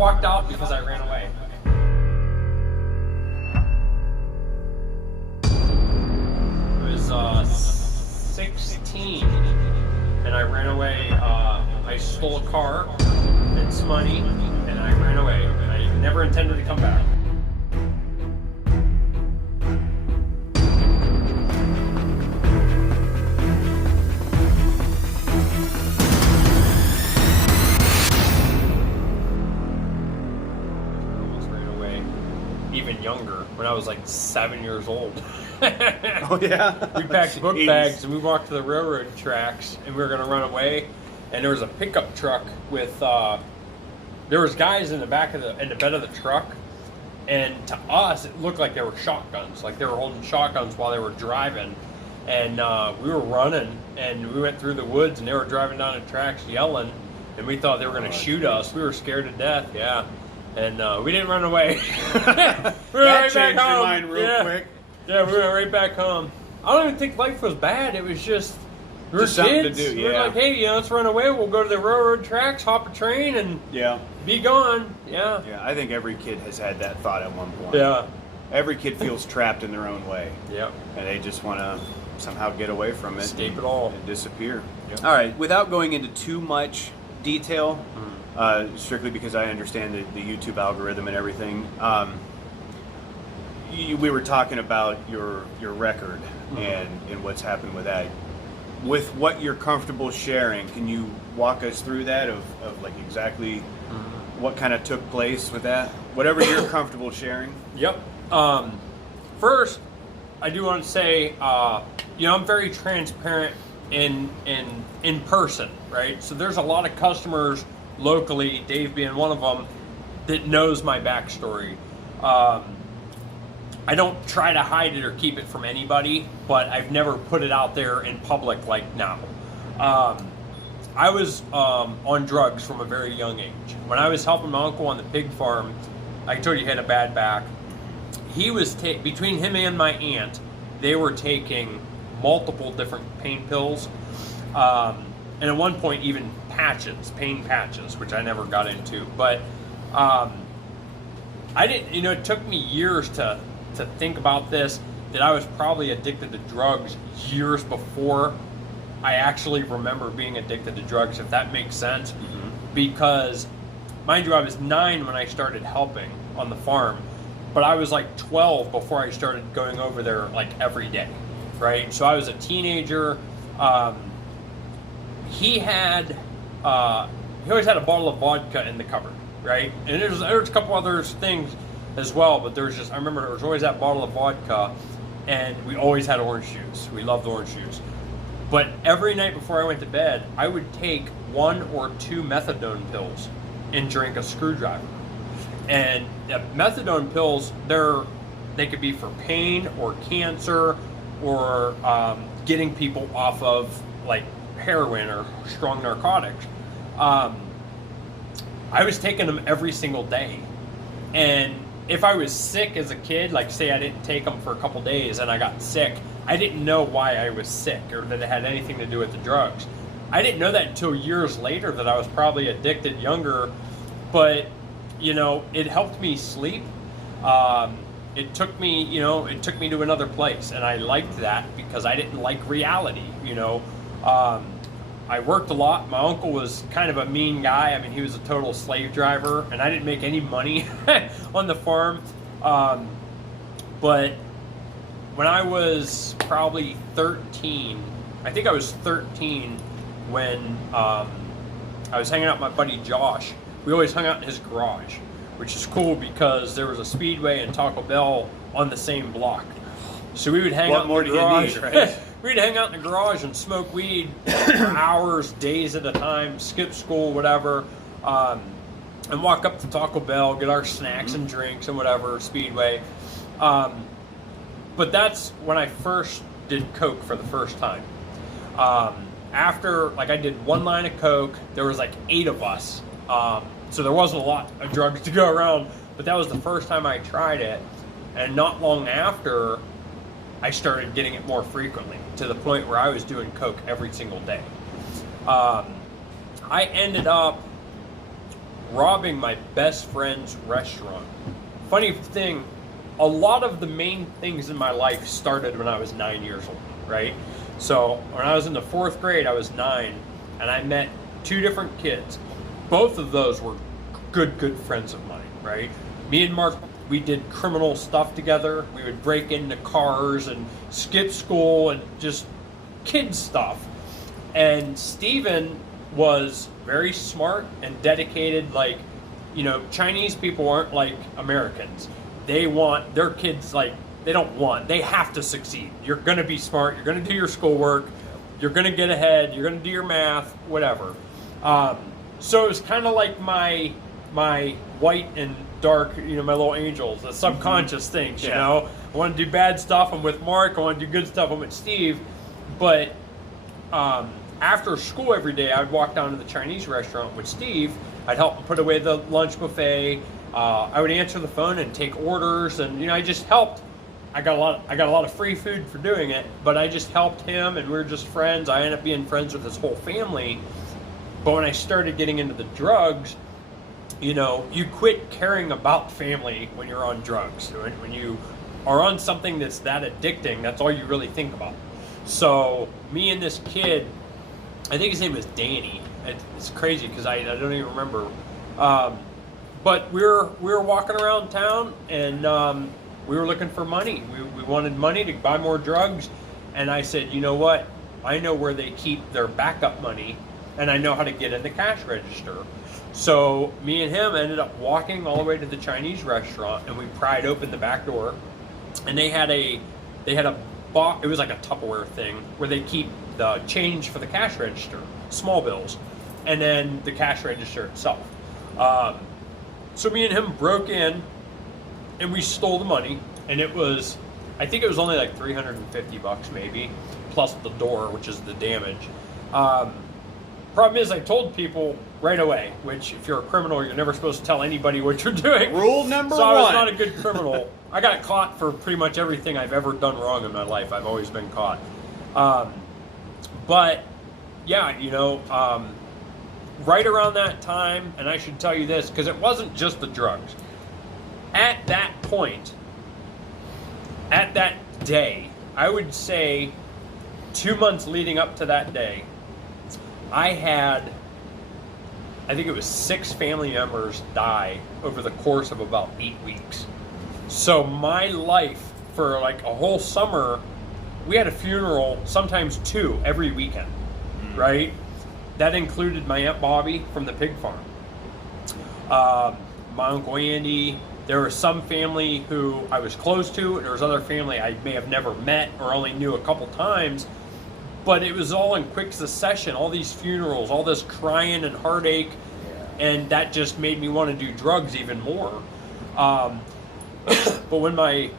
walked out because I ran away. I was 16 and I ran away. I stole a car and some money and I ran away. I never intended to come back. Even younger, when I was like 7 years old. Oh yeah? We packed book bags and we walked to the railroad tracks and we were gonna run away. And there was a pickup truck with, there was guys in the back of in the bed of the truck. And to us, it looked like they were shotguns. Like they were holding shotguns while they were driving. And we were running and we went through the woods and they were driving down the tracks yelling. And we thought they were gonna shoot us. We were scared to death, yeah. And we didn't run away. We were that right changed back your home. mind real quick. Yeah, we went right back home. I don't even think life was bad. It was just we were Just something to kids. do, We were yeah. like, hey, let's run away. We'll go to the railroad tracks, hop a train, and Yeah. be gone. Yeah. Yeah, I think every kid has had that thought at one point. Yeah. Every kid feels trapped in their own way. Yep. And they just want to somehow get away from it. Escape it all. And disappear. Yep. All right, without going into too much detail, strictly because I understand the YouTube algorithm and everything, we were talking about your record and what's happened with that. With what you're comfortable sharing, can you walk us through that of like exactly what kind of took place with that? Whatever you're comfortable sharing. Yep. First, I do want to say, I'm very transparent in person, right? So there's a lot of customers locally, Dave being one of them, that knows my backstory. I don't try to hide it or keep it from anybody, but I've never put it out there in public like now. I was on drugs from a very young age. When I was helping my uncle on the pig farm, I told you he had a bad back. He was between him and my aunt, they were taking multiple different pain pills, and at one point even pain patches, which I never got into. But I didn't, it took me years to think about this, that I was probably addicted to drugs years before I actually remember being addicted to drugs, if that makes sense. Because, mind you, I was 9 when I started helping on the farm, but I was like 12 before I started going over there like every day, right? So I was a teenager. He always had a bottle of vodka in the cupboard, right? And there's a couple other things as well, but I remember there was always that bottle of vodka, and we always had orange juice. We loved orange juice. But every night before I went to bed, I would take 1 or 2 methadone pills and drink a screwdriver. And methadone pills, they could be for pain or cancer or getting people off of like heroin or strong narcotics. I was taking them every single day. And if I was sick as a kid, like say I didn't take them for a couple days and I got sick, I didn't know why I was sick or that it had anything to do with the drugs. I didn't know that until years later, that I was probably addicted younger, but it helped me sleep. It took me to another place, and I liked that because I didn't like reality. I worked a lot. My uncle was kind of a mean guy. I mean, he was a total slave driver, and I didn't make any money on the farm. But when I was probably 13, I think I was 13 when I was hanging out with my buddy Josh. We always hung out in his garage, which is cool because there was a Speedway and Taco Bell on the same block. So we would hang out in the garage. Right? We'd hang out in the garage and smoke weed for hours, days at a time, skip school, whatever, and walk up to Taco Bell, get our snacks and drinks and whatever, Speedway. But that's when I first did coke for the first time. After, I did 1 line of coke, there was 8 of us. So there wasn't a lot of drugs to go around, but that was the first time I tried it. And not long after, I started getting it more frequently, to the point where I was doing coke every single day. I ended up robbing my best friend's restaurant. Funny thing, a lot of the main things in my life started when I was 9 years old, right? So when I was in the 4th grade, I was 9, and I met 2 different kids. Both of those were good friends of mine, right? Me and Mark, we did criminal stuff together. We would break into cars and skip school and just kid stuff. And Steven was very smart and dedicated. Like, you know, Chinese people aren't like Americans. They want their kids, like, they have to succeed. You're going to be smart. You're going to do your schoolwork. You're going to get ahead. You're going to do your math, whatever. So it was kind of like my white and dark, you know, my little angels, the subconscious things, you know. I want to do bad stuff, I'm with Mark. I want to do good stuff, I'm with Steve. But after school every day, I'd walk down to the Chinese restaurant with Steve. I'd help him put away the lunch buffet. I would answer the phone and take orders, and, you know, I just helped. I got a lot of free food for doing it, but I just helped him, and we were just friends. I ended up being friends with his whole family. But when I started getting into the drugs, you know, you quit caring about family when you're on drugs. When you are on something that's that addicting, that's all you really think about. So me and this kid, I think his name was Danny. It's crazy because I don't even remember. But we were walking around town, and we were looking for money. We wanted money to buy more drugs. And I said, you know what? I know where they keep their backup money, and I know how to get in the cash register. So me and him ended up walking all the way to the Chinese restaurant, and we pried open the back door, and they had a box. It was like a Tupperware thing where they keep the change for the cash register, small bills, and then the cash register itself. So me and him broke in, and we stole the money, and I think it was only like $350 maybe, plus the door, which is the damage. Problem is, I told people right away, which if you're a criminal, you're never supposed to tell anybody what you're doing. Rule number one. So I was not a one. good criminal. I got caught for pretty much everything I've ever done wrong in my life. I've always been caught. But yeah, you know, right around that time, and I should tell you this, because it wasn't just the drugs. At that point, at that day, I would say 2 months leading up to that day, I think it was 6 family members die over the course of about 8 weeks. So my life for like a whole summer, we had a funeral, sometimes 2 every weekend, right? That included my Aunt Bobby from the pig farm, my Uncle Andy. There was some family who I was close to. There was other family I may have never met or only knew a couple times. But it was all in quick succession, all these funerals, all this crying and heartache, and that just made me want to do drugs even more. But when my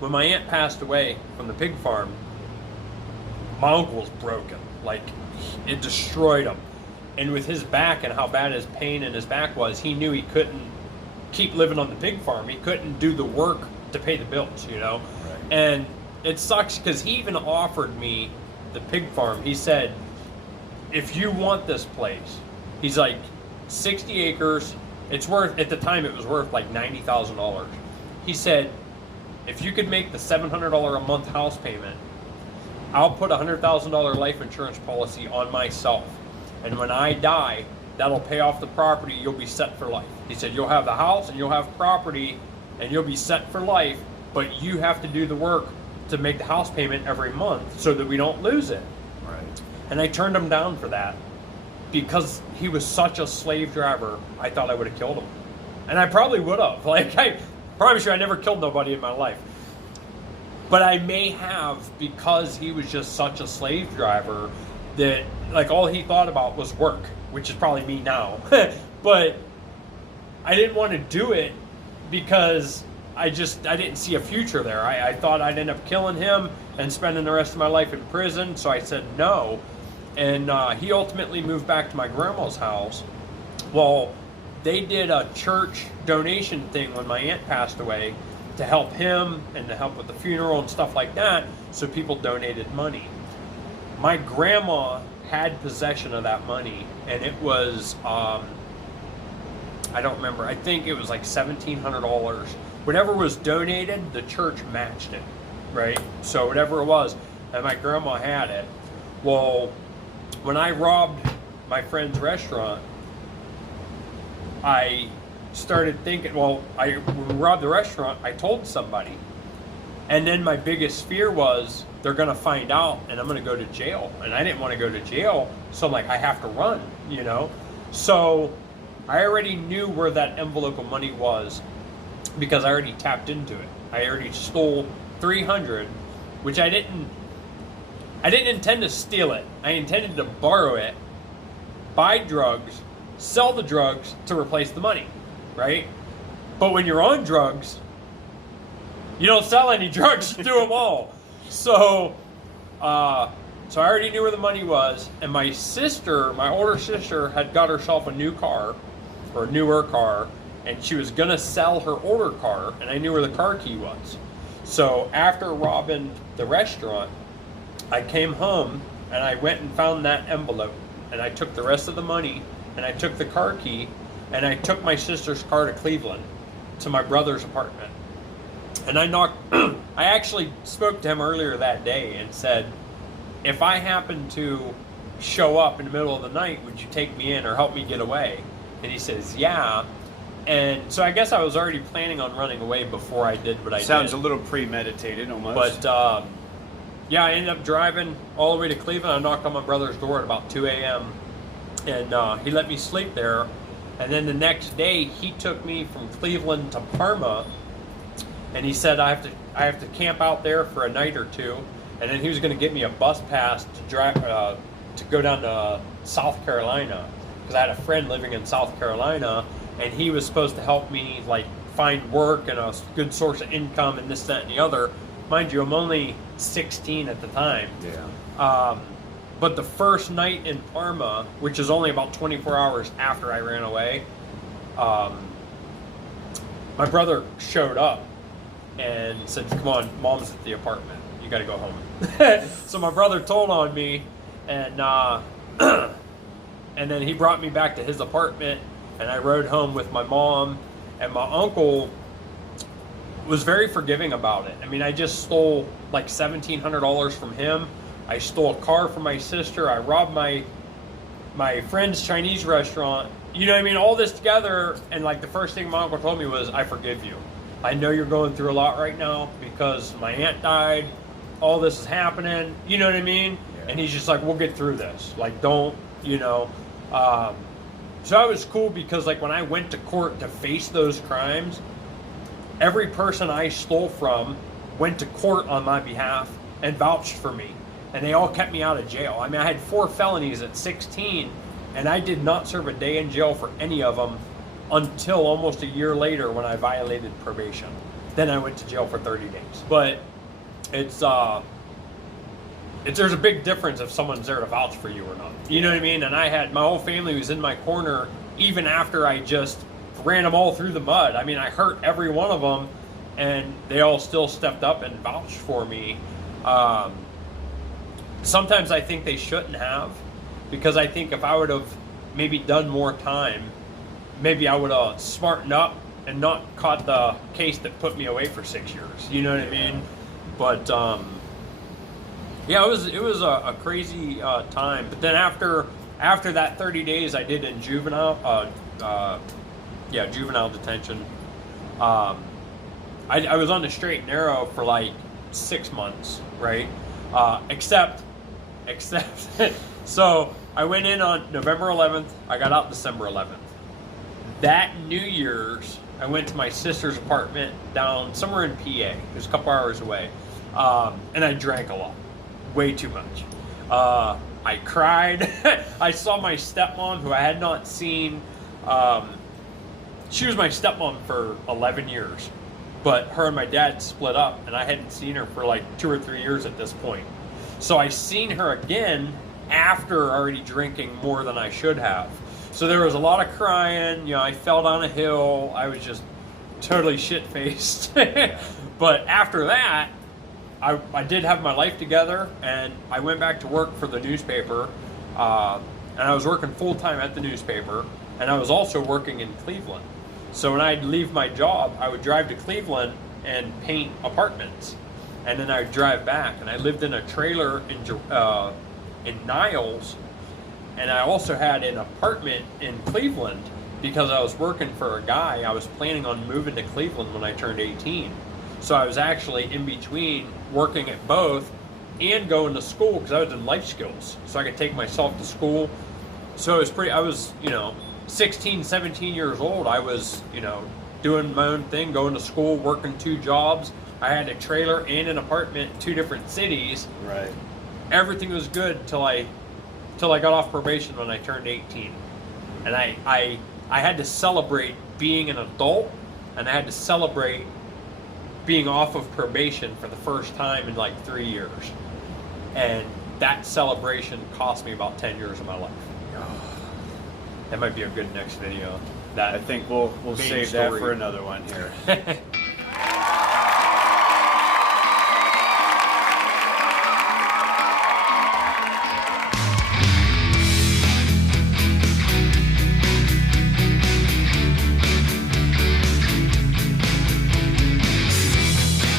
aunt passed away from the pig farm, my uncle was broken. Like, it destroyed him. And with his back and how bad his pain in his back was, he knew he couldn't keep living on the pig farm. He couldn't do the work to pay the bills, you know? Right. And it sucks because he even offered me the pig farm. He said, if you want this place, he's like, 60 acres, it's worth, at the time it was worth like $90,000. He said, if you could make the $700 a month house payment, I'll put a $100,000 life insurance policy on myself. And when I die, that'll pay off the property. You'll be set for life. He said, you'll have the house and you'll have property and you'll be set for life, but you have to do the work to make the house payment every month so that we don't lose it. Right. And I turned him down for that because he was such a slave driver. I thought I would have killed him. And I probably would have. Like, I promise you, I never killed nobody in my life. But I may have, because he was just such a slave driver that, like, all he thought about was work, which is probably me now. But I didn't want to do it because I didn't see a future there. I thought I'd end up killing him and spending the rest of my life in prison, so I said no. And he ultimately moved back to my grandma's house. Well, they did a church donation thing when my aunt passed away to help him and to help with the funeral and stuff like that, so people donated money. My grandma had possession of that money, and it was I don't remember. I think it was like $1,700. Whatever was donated, the church matched it, right? So whatever it was, and my grandma had it. Well, when I robbed my friend's restaurant, I started thinking, when we robbed the restaurant, I told somebody. And then my biggest fear was they're going to find out and I'm going to go to jail. And I didn't want to go to jail. So I'm like, I have to run, you know? So I already knew where that envelope of money was because I already tapped into it. I already stole 300, which I didn't intend to steal it. I intended to borrow it, buy drugs, sell the drugs to replace the money, right? But when you're on drugs, you don't sell any drugs, you do them all. So I already knew where the money was, and my older sister, had got herself a new car, or a newer car, and she was gonna sell her older car, and I knew where the car key was. So after robbing the restaurant, I came home and I went and found that envelope, and I took the rest of the money, and I took the car key, and I took my sister's car to Cleveland, to my brother's apartment. And I actually spoke to him earlier that day and said, if I happen to show up in the middle of the night, would you take me in or help me get away? And he says, yeah. And so I guess I was already planning on running away before I did what I did. Sounds a little premeditated almost. But yeah, I ended up driving all the way to Cleveland. I knocked on my brother's door at about 2 a.m. And he let me sleep there. And then the next day, he took me from Cleveland to Parma. And he said I have to camp out there for a night or two, and then he was going to get me a bus pass to drive to go down to South Carolina, because I had a friend living in South Carolina, and he was supposed to help me like find work and a good source of income and this, that, and the other. Mind you, I'm only 16 at the time. Yeah. But the first night in Parma, which is only about 24 hours after I ran away, my brother showed up and said, come on, mom's at the apartment. You got to go home. So my brother told on me, and and then he brought me back to his apartment, and I rode home with my mom, and my uncle was very forgiving about it. I mean, I just stole like $1,700 from him. I stole a car from my sister. I robbed my friend's Chinese restaurant. You know what I mean? All this together, and like the first thing my uncle told me was, I forgive you. I know you're going through a lot right now because my aunt died. All this is happening. You know what I mean? Yeah. And he's just like, we'll get through this. Like, don't, you know. So it was cool because like when I went to court to face those crimes, every person I stole from went to court on my behalf and vouched for me. And they all kept me out of jail. I mean, I had 4 felonies at 16, and I did not serve a day in jail for any of them until almost a year later when I violated probation. Then I went to jail for 30 days. But there's a big difference if someone's there to vouch for you or not. You know what I mean? And I had, my whole family was in my corner even after I just ran them all through the mud. I mean, I hurt every one of them, and they all still stepped up and vouched for me. Sometimes I think they shouldn't have, because I think if I would have maybe done more time, maybe I would have smartened up and not caught the case that put me away for 6 years. You know what I mean? But yeah, it was a crazy time. But then after that 30 days, I did in juvenile detention. I was on the straight and narrow for like 6 months, right? Except, so I went in on November 11th. I got out December 11th. That New Year's, I went to my sister's apartment down somewhere in PA. It was a couple hours away. And I drank a lot. Way too much. I cried. I saw my stepmom, who I had not seen. She was my stepmom for 11 years. But her and my dad split up, and I hadn't seen her for like 2 or 3 years at this point. So I seen her again after already drinking more than I should have. So there was a lot of crying. You know, I fell down a hill. I was just totally shit-faced. But after that, I did have my life together, and I went back to work for the newspaper. And I was working full-time at the newspaper. and I was also working in Cleveland. So when I'd leave my job, I would drive to Cleveland and paint apartments, and then I'd drive back. And I lived in a trailer in Niles, and I also had an apartment in Cleveland because I was working for a guy. I was planning on moving to Cleveland when I turned 18. So I was actually in between working at both and going to school because I was in life skills. So I could take myself to school. So it was I was, 16, 17 years old. I was, doing my own thing, going to school, working 2 jobs. I had a trailer and an apartment in 2 different cities. Right. Everything was good till I got off probation when I turned 18. And I had to celebrate being an adult, and I had to celebrate being off of probation for the first time in like 3 years. And that celebration cost me about 10 years of my life. That might be a good next video. That I think we'll save that for another one here.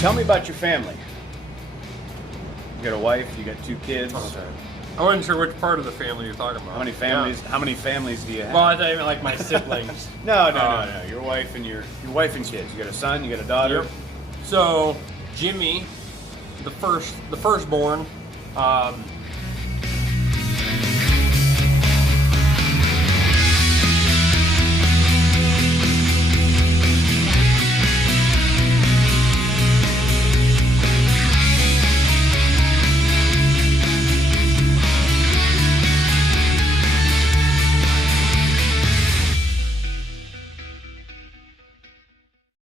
Tell me about your family. You got a wife, you got 2 kids. Okay. I wasn't sure which part of the family you're talking about. How many families? Yeah. How many families do you have? Well, I thought you meant like my siblings. No. Your wife and your wife and kids. You got a son. You got a daughter. Yep. So Jimmy, the firstborn,